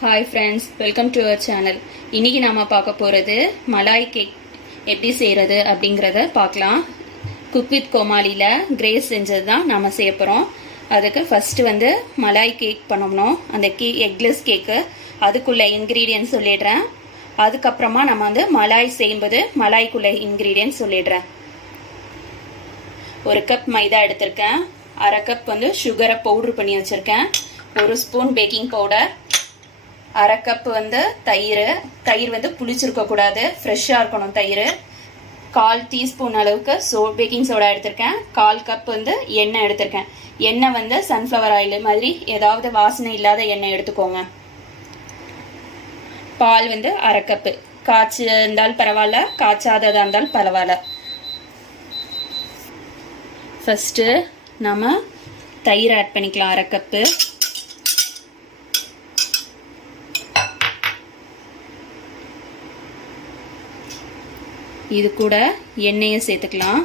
Hi friends, welcome to our channel. இன்னைக்கு நாம பார்க்க போறது மலாய் கேக் எப்படி செய்யறது அப்படிங்கறத பார்க்கலாம். குக் வித் கோமாளில கிரேஸ் செஞ்சது தான் நாம செய்ய போறோம். அதுக்கு ஃபர்ஸ்ட் வந்து மலாய் கேக் பண்ணனும். அந்த எக்லெஸ் கேக் அதுக்குள்ள இன்கிரிடியன்ட்ஸ் சொல்லிடுறேன். அதுக்கு அப்புறமா நம்ம வந்து மலாய் செய்யும்போது மலாய்க்குள்ள இன்கிரிடியன்ட்ஸ் சொல்லிடுறேன். ஒரு கப் மைதா எடுத்துர்க்கேன். அரை கப் வந்து சுகரை பவுடர் பண்ணி வச்சிருக்கேன். ஒரு ஸ்பூன் பேக்கிங் பவுடர், அரை கப் வந்து தயிர் வந்து புளிச்சிருக்க கூடாது, ஃப்ரெஷ்ஷாக இருக்கணும் தயிர். 1/4 டீஸ்பூன் அளவுக்கு பேக்கிங் சோடா எடுத்திருக்கேன். 1/4 கப் வந்து எண்ணெய் எடுத்திருக்கேன். எண்ணெய் வந்து சன்ஃப்ளவர் ஆயில் மாதிரி ஏதாவது வாசனை இல்லாத எண்ணெய் எடுத்துக்கோங்க. பால் வந்து அரை கப்பு, காய்ச்சி இருந்தாலும் பரவாயில்ல, காய்ச்சாததாக இருந்தாலும் பரவாயில்ல. ஃபஸ்ட்டு நம்ம தயிர் ஆட் பண்ணிக்கலாம். அரை கப்பு. இது கூட எண்ணெயை சேர்த்துக்கலாம்.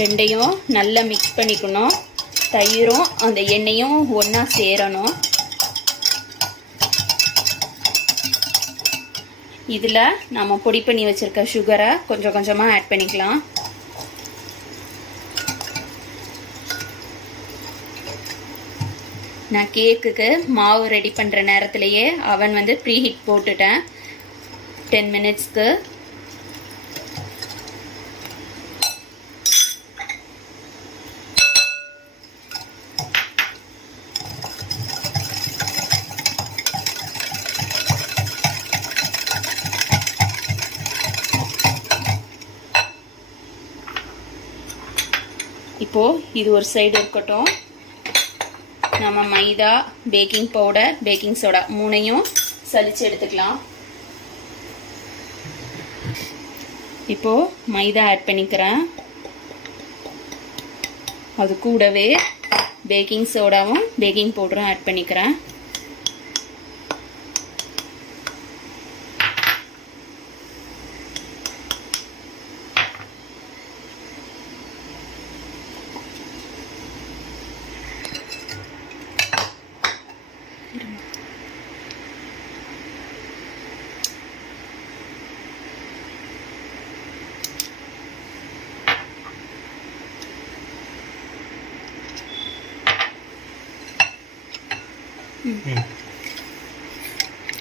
ரெண்டையும் நல்லா மிக்ஸ் பண்ணிக்கணும். தயிரும் அந்த எண்ணெயும் ஒன்றா சேரணும். இதில் நம்ம பொடி பண்ணி வச்சிருக்க சுகரை கொஞ்சம் கொஞ்சமாக ஆட் பண்ணிக்கலாம். நான் கேக்குக்கு மாவு ரெடி பண்ணுற நேரத்திலேயே அவன் வந்து ப்ரீ ஹீட் போட்டுட்டேன் 10 மினிட்ஸ்க்கு. இப்போ இது ஒரு சைடு இருக்கட்டும். நம்ம மைதா, பேக்கிங் பவுடர், பேக்கிங் சோடா மூணையும் சலிச்சு எடுத்துக்கலாம். இப்போ மைதா ஆட் பண்ணிக்கிறேன். அது கூடவே பேக்கிங் சோடாவும் பேக்கிங் பவுடரும் ஆட் பண்ணிக்கிறேன்.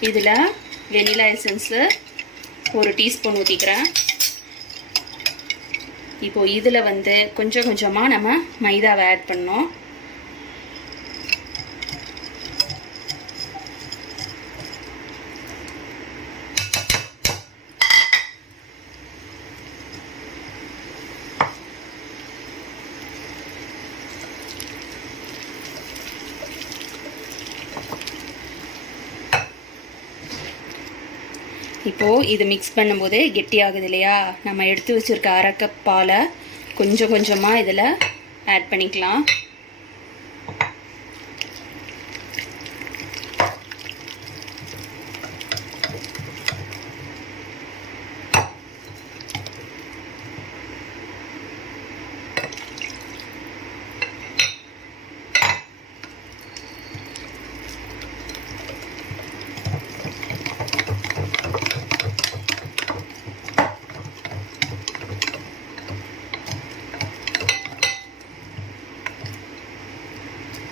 இதில் வெனிலா எசன்ஸ் 1 டீஸ்பூன் ஊற்றிக்கிறேன். இப்போ இதில் வந்து கொஞ்சம் கொஞ்சமாக நம்ம மைதாவை ஆட் பண்ணோம். இப்போது இது மிக்ஸ் பண்ணும்போது கெட்டியாகுது இல்லையா, நம்ம எடுத்து வச்சுருக்க அரை கப் பாலை கொஞ்சம் கொஞ்சமாக இதில் ஆட் பண்ணிக்கலாம்.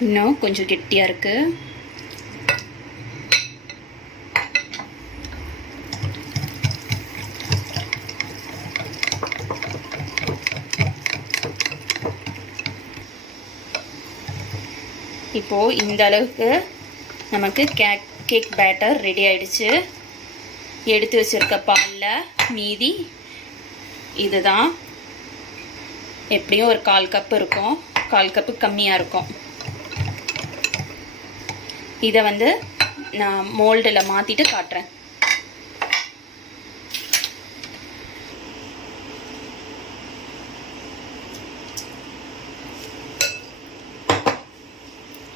இன்னும் கொஞ்சம் கெட்டியாக இருக்கு. இப்போ இந்த அளவுக்கு நமக்கு கேக் பேட்டர் ரெடி ஆயிடுச்சு. எடுத்து வச்சிருக்க பாலில் மீதி இதுதான். எப்படியும் ஒரு 1/4 கப் இருக்கும், 1/4 கப்பு கம்மியாக இருக்கும். இதை வந்து நான் மோல்டில் மாற்றிட்டு காட்டுறேன்.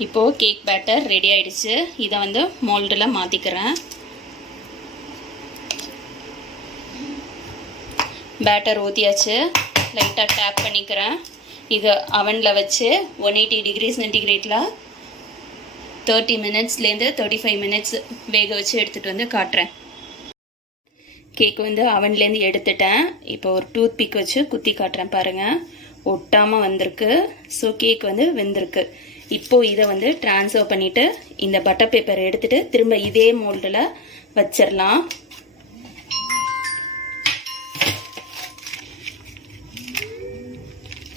இப்போது கேக் பேட்டர் ரெடி ஆயிடுச்சு. இதை வந்து மோல்டில் மாற்றிக்கிறேன். பேட்டர் ஊற்றியாச்சு. லைட்டாக டேப் பண்ணிக்கிறேன். இது அவனில் வச்சு 180 டிகிரி சென்டிகிரேட்டில் 30 மினிட்ஸ்லேருந்து 35 மினிட்ஸ் வேக வச்சு எடுத்துகிட்டு வந்து காட்டுறேன். கேக் வந்து அவன்லேருந்து எடுத்துட்டேன். இப்போ ஒரு டூத் பிக் வச்சு குத்தி காட்டுறேன் பாருங்கள். ஒட்டாமல் வந்திருக்கு. ஸோ கேக் வந்து வெந்திருக்கு. இப்போது இதை வந்து ட்ரான்ஸ்ஃபர் பண்ணிவிட்டு இந்த பட்டர் பேப்பர் எடுத்துகிட்டு திரும்ப இதே மோல்டில் வச்சிடலாம்.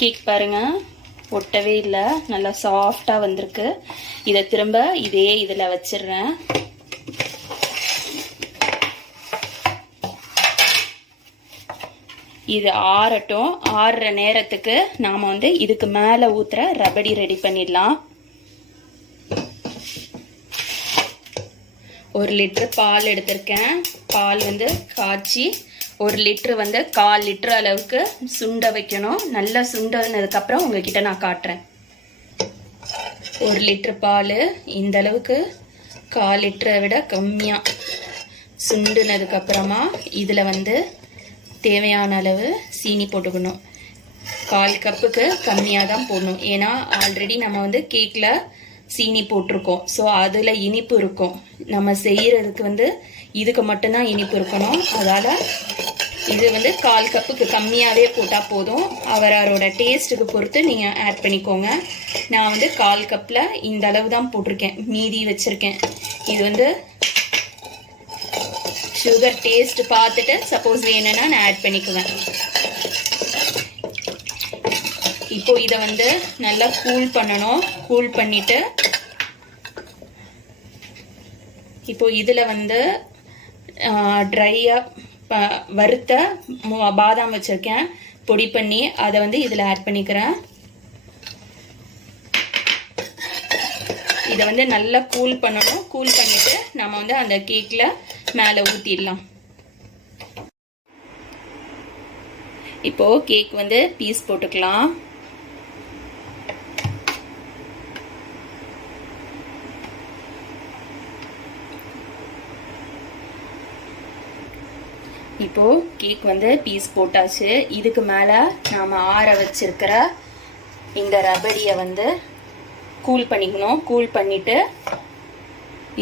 கேக் பாருங்கள், ஒட்டவே இல்லை, நல்லா சாஃப்டாக வந்திருக்கு. இதை திரும்ப இதே இதில் வச்சிடுறேன். இது ஆறட்டும். ஆறுற நேரத்துக்கு நாம் வந்து இதுக்கு மேலே ஊற்றுற ரபடி ரெடி பண்ணிடலாம். 1 லிட்டர் பால் எடுத்திருக்கேன். பால் வந்து காய்ச்சி 1 லிட்டர் வந்து 1/4 லிட்டர் அளவுக்கு சுண்ட வைக்கணும். நல்லா சுண்டதுக்கப்புறம் உங்ககிட்ட நான் காட்டுறேன். 1 லிட்டர் பால் இந்த அளவுக்கு 1/4 லிட்டரை விட கம்மியாக சுண்டுனதுக்கப்புறமா இதில் வந்து தேவையான அளவு சீனி போட்டுக்கணும். 1/4 கப்புக்கு கம்மியாக தான் போடணும். ஏன்னா ஆல்ரெடி நம்ம வந்து கேக்கில் சீனி போட்டிருக்கோம். ஸோ அதில் இனிப்பு இருக்கும். நம்ம செய்கிறதுக்கு வந்து இதுக்கு மட்டும்தான் இனிப்பு இருக்கணும். அதால் இது வந்து 1/4 கப்புக்கு கம்மியாகவே போட்டால் போதும். அவரோட டேஸ்ட்டுக்கு பொறுத்து நீங்கள் ஆட் பண்ணிக்கோங்க. நான் வந்து 1/4 கப்பில் இந்த அளவு தான் போட்டிருக்கேன். மீதி வச்சுருக்கேன். இது வந்து சுகர் டேஸ்ட் பார்த்துட்டு சப்போஸ் வேணும்னா நான் ஆட் பண்ணிக்குவேன். இப்போ இதை வந்து நல்லா கூல் பண்ணணும். கூல் பண்ணிட்டு இப்போ இதில் வந்து ட்ரையாக வறுத்த பாதாம் வச்சுருக்கேன் பொடி பண்ணி, அதை வந்து இதில் ஆட் பண்ணிக்கிறேன். இதை வந்து நல்லா கூல் பண்ணணும். கூல் பண்ணிவிட்டு நம்ம வந்து அந்த கேக்கில் மேலே ஊற்றிடலாம். இப்போது கேக் வந்து பீஸ் போட்டுக்கலாம். இப்போது கேக் வந்து பீஸ் போட்டாச்சு. இதுக்கு மேலே நாம் ஆற வச்சிருக்கிற இந்த ரபடியை வந்து கூல் பண்ணிக்கணும். கூல் பண்ணிவிட்டு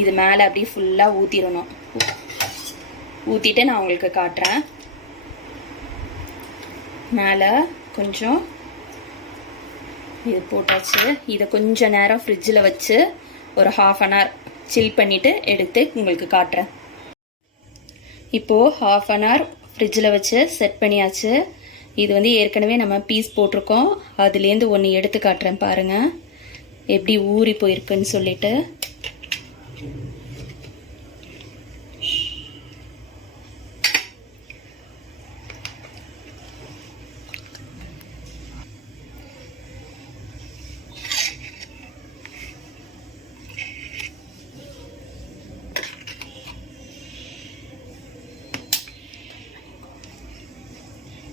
இது மேலே அப்படியே ஃபுல்லாக ஊற்றிடணும். ஊற்றிட்டு நான் உங்களுக்கு காட்டுறேன். மேலே கொஞ்சம் இது போட்டாச்சு. இதை கொஞ்சம் நேரம் ஃப்ரிட்ஜில் வச்சு ஒரு 1/2 அன் ஹவர் சில் பண்ணிவிட்டு எடுத்து உங்களுக்கு காட்டுறேன். இப்போது 1/2 அன் ஹவர் ஃப்ரிட்ஜில் வச்சு செட் பண்ணியாச்சு. இது வந்து ஏற்கனவே நம்ம பீஸ் போட்டிருக்கோம். அதுலேருந்து ஒன்று எடுத்து காட்டுறேன் பாருங்கள், எப்படி ஊறி போயிருக்குன்னு சொல்லிட்டு.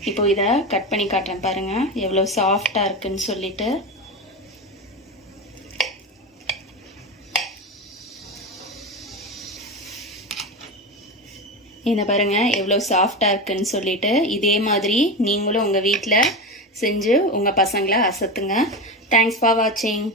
இப்போ இதை கட் பண்ணி காட்டுறேன் பாருங்கள், எவ்வளோ சாஃப்டாக இருக்குன்னு சொல்லிட்டு. இதை பாருங்கள் எவ்வளோ சாஃப்டாக இருக்குன்னு சொல்லிட்டு. இதே மாதிரி நீங்களும் உங்கள் வீட்டில் செஞ்சு உங்கள் பசங்களை அசத்துங்க. தேங்க்ஸ் ஃபார் வாட்சிங்.